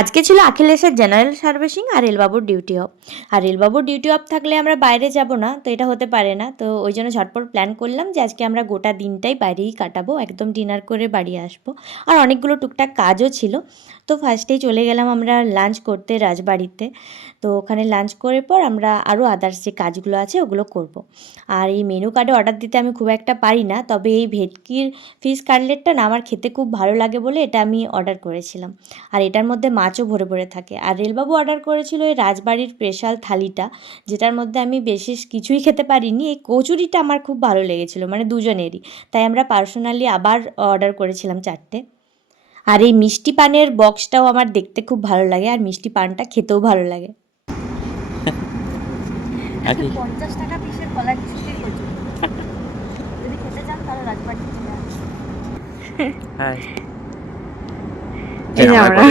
আজকে ছিল আখিলেশের জেনারেল সার্ভিসিং আর রেলবাবুর ডিউটি অফ। আর রেলবাবুর ডিউটি অফ থাকলে আমরা বাইরে যাব না, তো এটা হতে পারে না। তো ওই জন্য ঝটপট প্ল্যান করলাম যে আজকে আমরা গোটা দিনটাই বাইরেই কাটাবো, একদম ডিনার করে বাড়ি আসবো। আর অনেকগুলো টুকটাক কাজও ছিল। তো ফার্স্টেই চলে গেলাম আমরা লাঞ্চ করতে রাজবাড়িতে। তো ওখানে লাঞ্চ করার পর আমরা আরও আদার্স যে কাজগুলো আছে ওগুলো করব। আর এই মেনু কার্ডে অর্ডার দিতে আমি খুব একটা পারি না, তবে এই ভেটকির ফিশ কাটলেটটা না আমার খেতে খুব ভালো লাগে বলে এটা আমি অর্ডার করেছিলাম। আর এটার মধ্যে মাছও ভরে ভরে থাকে। আর রেলবাবু অর্ডার করেছিল এই রাজবাড়ির স্পেশাল থালিটা, যেটার মধ্যে আমি বিশেষ কিছুই খেতে পারিনি। এই কচুরিটা আমার খুব ভালো লেগেছিলো, মানে দুজনেরই। তাই আমরা পার্সোনালি আবার অর্ডার করেছিলাম 4টে। আর এই মিষ্টি পানের বক্সটাও আমার দেখতে খুব ভালো লাগে, আর মিষ্টি পানটা খেতেও ভালো লাগে। 50 টাকা পিসের কলা বিস্কুটের কচুরি। যদি খেতে চান তাহলে রাজবাড়ি চলে আসুন। হাই এই যে আমরা